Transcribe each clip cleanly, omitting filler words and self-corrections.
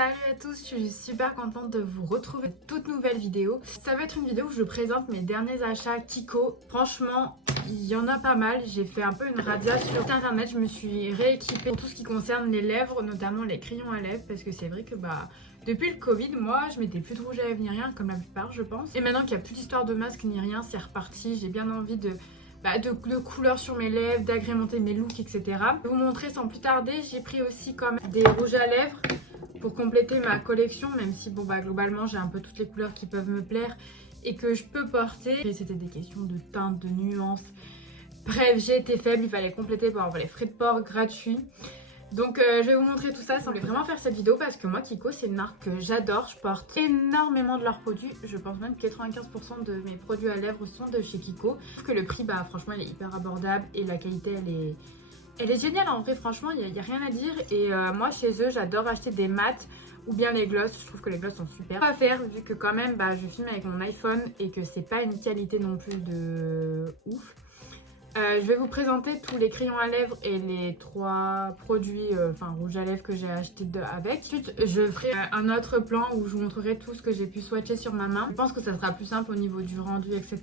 Salut à tous, je suis super contente de vous retrouver pour une toute nouvelle vidéo. Ça va être une vidéo où je présente mes derniers achats Kiko. Franchement, il y en a pas mal. J'ai fait un peu une razzia sur internet. Je me suis rééquipée pour tout ce qui concerne les lèvres, notamment les crayons à lèvres, parce que c'est vrai que depuis le Covid, moi je mettais plus de rouge à lèvres ni rien, comme la plupart je pense. Et maintenant qu'il n'y a plus d'histoire de masque ni rien, c'est reparti. J'ai bien envie de couleurs sur mes lèvres, d'agrémenter mes looks, etc. Je vais vous montrer sans plus tarder. J'ai pris aussi comme des rouges à lèvres pour compléter ma collection, même si globalement j'ai un peu toutes les couleurs qui peuvent me plaire et que je peux porter. Et c'était des questions de teinte, de nuances. Bref, j'ai été faible, il fallait compléter pour avoir les frais de port gratuits. Donc je vais vous montrer tout ça. Je voulais vraiment faire cette vidéo parce que moi Kiko c'est une marque que j'adore. Je porte énormément de leurs produits. Je pense même que 95% de mes produits à lèvres sont de chez Kiko. Je trouve que le prix franchement il est hyper abordable et la qualité elle est géniale en vrai. Franchement il n'y a rien à dire. Et moi chez eux j'adore acheter des mats ou bien les glosses. Je trouve que les glosses sont super à faire vu que quand même je filme avec mon iPhone et que c'est pas une qualité non plus de ouf. Je vais vous présenter tous les crayons à lèvres et les 3 produits rouge à lèvres que j'ai acheté avec. Ensuite, je ferai un autre plan où je vous montrerai tout ce que j'ai pu swatcher sur ma main. Je pense que ça sera plus simple au niveau du rendu, etc.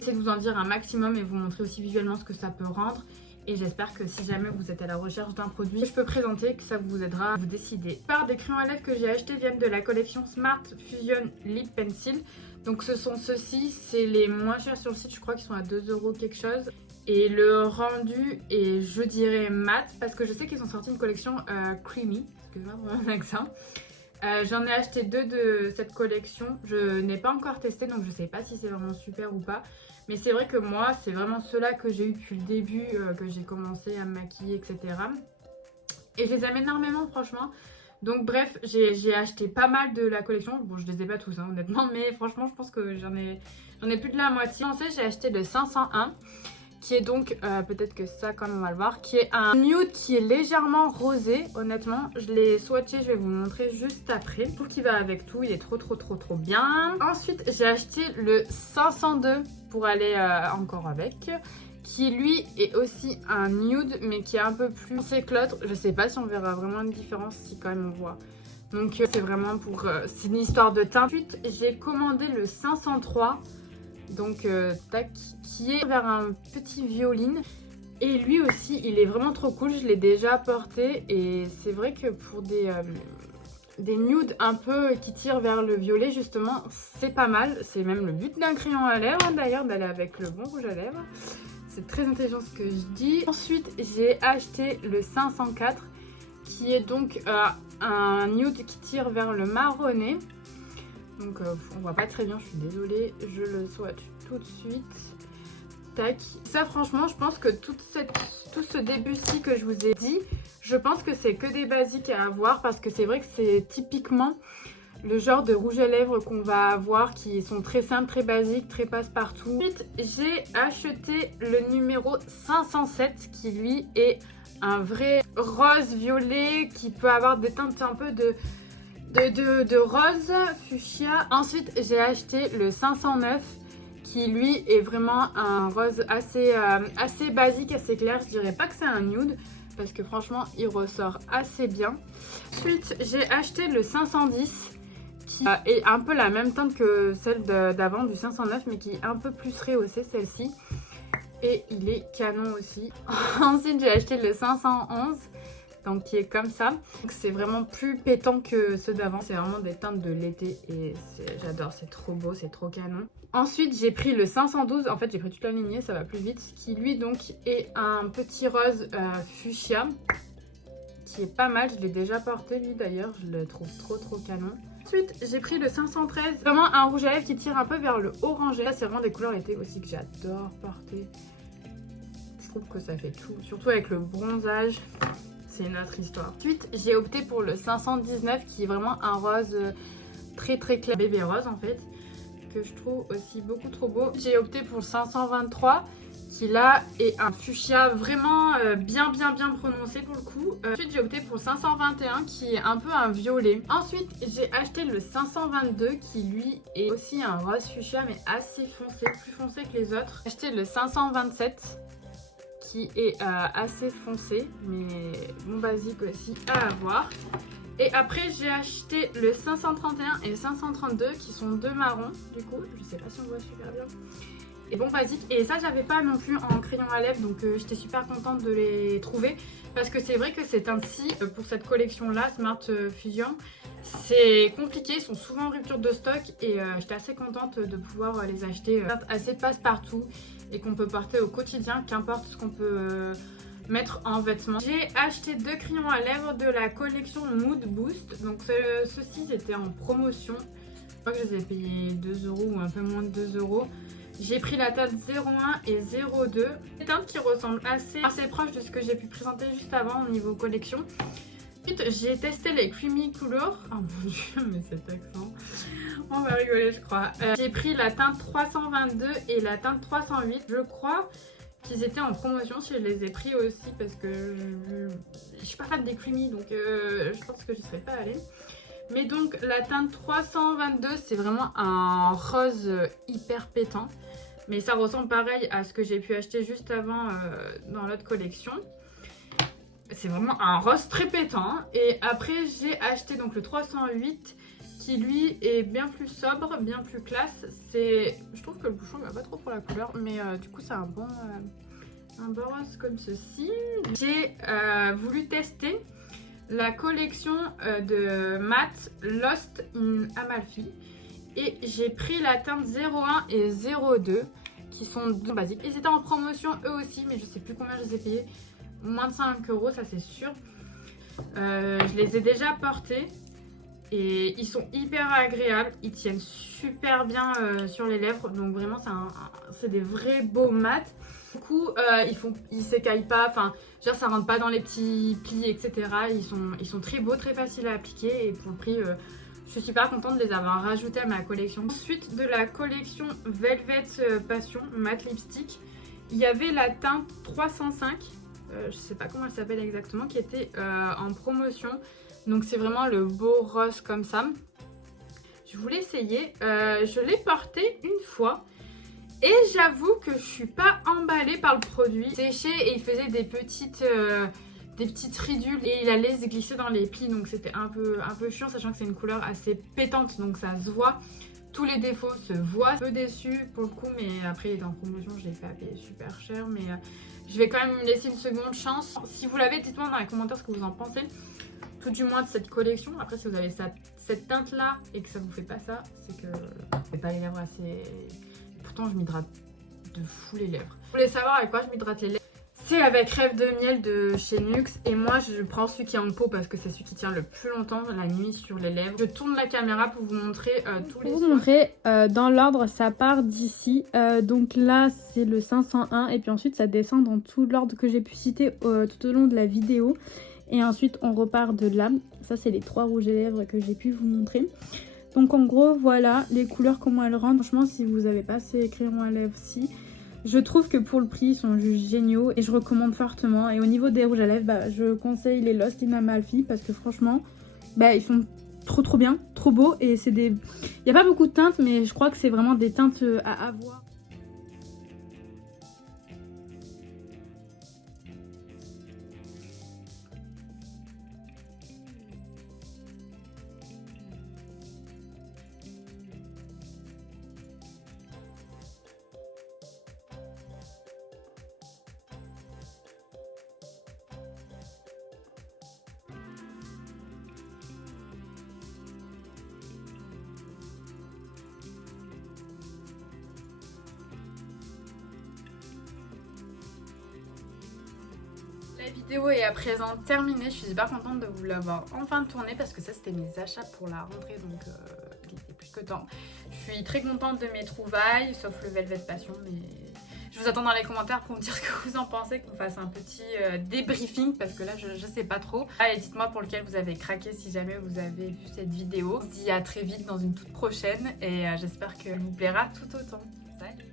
J'essaie de vous en dire un maximum et vous montrer aussi visuellement ce que ça peut rendre. Et j'espère que si jamais vous êtes à la recherche d'un produit que je peux présenter, que ça vous aidera à vous décider. La plupart des crayons à lèvres que j'ai achetés viennent de la collection Smart Fusion Lip Pencil. Donc ce sont ceux-ci, c'est les moins chers sur le site, je crois qu'ils sont à 2 € quelque chose. Et le rendu est, je dirais, mat, parce que je sais qu'ils ont sorti une collection creamy, excusez-moi pour mon accent. J'en ai acheté 2 de cette collection, je n'ai pas encore testé donc je sais pas si c'est vraiment super ou pas. Mais c'est vrai que moi c'est vraiment ceux-là que j'ai eu depuis le début, que j'ai commencé à me maquiller, etc. Et je les aime énormément franchement. Donc bref, j'ai acheté pas mal de la collection. Bon, je les ai pas tous honnêtement, mais franchement je pense que j'en ai plus de la moitié. Ensuite j'ai acheté le 501 qui est donc, peut-être que ça quand même on va le voir, qui est un nude qui est légèrement rosé. Honnêtement je l'ai swatché, je vais vous le montrer juste après. Je trouve qu'il va avec tout, il est trop bien. Ensuite j'ai acheté le 502 pour aller encore avec, qui lui est aussi un nude mais qui est un peu plus foncé que l'autre. Je sais pas si on verra vraiment une différence, si quand même on voit. Donc c'est vraiment pour, c'est une histoire de teinte. Ensuite j'ai commandé le 503. Donc tac, qui est vers un petit violine. Et lui aussi il est vraiment trop cool, je l'ai déjà porté. Et c'est vrai que pour des nudes un peu qui tirent vers le violet justement, c'est pas mal. C'est même le but d'un crayon à lèvres d'ailleurs, d'aller avec le bon rouge à lèvres. C'est très intelligent ce que je dis. Ensuite j'ai acheté le 504 qui est donc un nude qui tire vers le marronné. Donc on voit pas très bien, je suis désolée, je le swatch tout de suite. Tac. Ça franchement je pense que tout ce début-ci que je vous ai dit, je pense que c'est que des basiques à avoir parce que c'est vrai que c'est typiquement le genre de rouge à lèvres qu'on va avoir qui sont très simples, très basiques, très passe-partout. Ensuite j'ai acheté le numéro 507 qui lui est un vrai rose violet qui peut avoir des teintes un peu de rose fuchsia. Ensuite j'ai acheté le 509 qui lui est vraiment un rose assez basique, assez clair. Je dirais pas que c'est un nude parce que franchement il ressort assez bien. Ensuite j'ai acheté le 510 qui est un peu la même teinte que celle d'avant du 509 mais qui est un peu plus rehaussée celle-ci. Et il est canon aussi. Ensuite j'ai acheté le 511 donc qui est comme ça. C'est vraiment plus pétant que ceux d'avant. C'est vraiment des teintes de l'été et j'adore, c'est trop beau, c'est trop canon. Ensuite j'ai pris le 512, en fait j'ai pris toute la lignée, ça va plus vite, qui lui donc est un petit rose fuchsia qui est pas mal. Je l'ai déjà porté lui d'ailleurs, je le trouve trop canon. Ensuite j'ai pris le 513, vraiment un rouge à lèvres qui tire un peu vers le orangé. Là c'est vraiment des couleurs été aussi que j'adore porter. Je trouve que ça fait tout, surtout avec le bronzage. C'est une autre histoire. Ensuite j'ai opté pour le 519 qui est vraiment un rose très clair, bébé rose en fait, que je trouve aussi beaucoup trop beau. J'ai opté pour le 523 qui là est un fuchsia vraiment bien prononcé pour le coup. Ensuite j'ai opté pour le 521 qui est un peu un violet. Ensuite j'ai acheté le 522 qui lui est aussi un rose fuchsia mais assez foncé, plus foncé que les autres. J'ai acheté le 527 qui est assez foncé mais bon basique aussi à avoir. Et après j'ai acheté le 531 et 532 qui sont deux marrons du coup, je sais pas si on voit super bien. Et bon basique, et ça j'avais pas non plus en crayon à lèvres, donc j'étais super contente de les trouver parce que c'est vrai que ces teintes-ci pour cette collection là, Smart Fusion, c'est compliqué, ils sont souvent en rupture de stock et j'étais assez contente de pouvoir les acheter assez passe-partout et qu'on peut porter au quotidien, qu'importe ce qu'on peut mettre en vêtements. J'ai acheté deux crayons à lèvres de la collection Mood Boost, donc ceux-ci étaient en promotion, je crois que je les ai payés 2 € ou un peu moins de 2 €. J'ai pris la teinte 01 et 02, des teintes qui ressemblent assez proches de ce que j'ai pu présenter juste avant au niveau collection. Ensuite, j'ai testé les Creamy Color. Oh mon dieu, mais cet accent, on va rigoler je crois. J'ai pris la teinte 322 et la teinte 308, je crois qu'ils étaient en promotion, si je les ai pris aussi parce que je suis pas fan des Creamy, donc je pense que j'y serais pas allée. Mais donc la teinte 322 c'est vraiment un rose hyper pétant. Mais ça ressemble pareil à ce que j'ai pu acheter juste avant dans l'autre collection. C'est vraiment un rose très pétant. Et après j'ai acheté donc le 308 qui lui est bien plus sobre, bien plus classe. Je trouve que le bouchon ne va pas trop pour la couleur. Mais du coup c'est un bon rose comme ceci. J'ai voulu tester la collection de Matte Lost in Amalfi et j'ai pris la teinte 01 et 02 qui sont deux basiques et c'était en promotion eux aussi, mais je sais plus combien je les ai payés, moins de 5 € ça c'est sûr. Je les ai déjà portés et ils sont hyper agréables, ils tiennent super bien sur les lèvres, donc vraiment c'est des vrais beaux mat. Du coup, ils s'écaillent pas, enfin, genre ça rentre pas dans les petits plis, etc. Ils sont très beaux, très faciles à appliquer et pour le prix, je suis super contente de les avoir rajoutés à ma collection. Ensuite, de la collection Velvet Passion Matte Lipstick, il y avait la teinte 305, je sais pas comment elle s'appelle exactement, qui était en promotion. Donc c'est vraiment le beau rose comme ça. Je voulais essayer, je l'ai porté une fois. Et j'avoue que je suis pas emballée par le produit. Séché et il faisait des petites ridules et il allait se glisser dans les plis, donc c'était un peu chiant, sachant que c'est une couleur assez pétante, donc ça se voit. Tous les défauts se voient. Un peu déçue pour le coup, mais après il est en promotion, je l'ai fait payer super cher, mais je vais quand même me laisser une seconde chance. Si vous l'avez, dites-moi dans les commentaires ce que vous en pensez, tout du moins de cette collection. Après si vous avez cette teinte là et que ça vous fait pas ça, c'est que vous n'avez pas les lèvres assez... Pourtant je m'hydrate de fou les lèvres. Vous voulez savoir avec quoi je m'hydrate les lèvres? C'est avec Rêve de Miel de chez NYX. Et moi je prends celui qui est en pot parce que c'est celui qui tient le plus longtemps la nuit sur les lèvres. Je tourne la caméra pour vous montrer tous les soins. Pour vous montrer dans l'ordre, ça part d'ici. Donc là c'est le 501 et puis ensuite ça descend dans tout l'ordre que j'ai pu citer tout au long de la vidéo. Et ensuite on repart de là. Ça c'est les 3 rouges à lèvres que j'ai pu vous montrer. Donc en gros voilà les couleurs, comment elles rendent. Franchement si vous n'avez pas ces crayons à lèvres-ci, je trouve que pour le prix ils sont juste géniaux et je recommande fortement. Et au niveau des rouges à lèvres, je conseille les Lost in Amalfi parce que franchement ils sont trop bien, trop beaux. Et c'est des... Il n'y a pas beaucoup de teintes mais je crois que c'est vraiment des teintes à avoir. La vidéo est à présent terminée, je suis super contente de vous l'avoir enfin tournée parce que ça c'était mes achats pour la rentrée, donc il était plus que temps. Je suis très contente de mes trouvailles, sauf le Velvet Passion, mais je vous attends dans les commentaires pour me dire ce que vous en pensez, qu'on fasse un petit débriefing parce que là je sais pas trop. Et dites-moi pour lequel vous avez craqué si jamais vous avez vu cette vidéo. On se dit à très vite dans une toute prochaine et j'espère qu'elle vous plaira tout autant. Salut!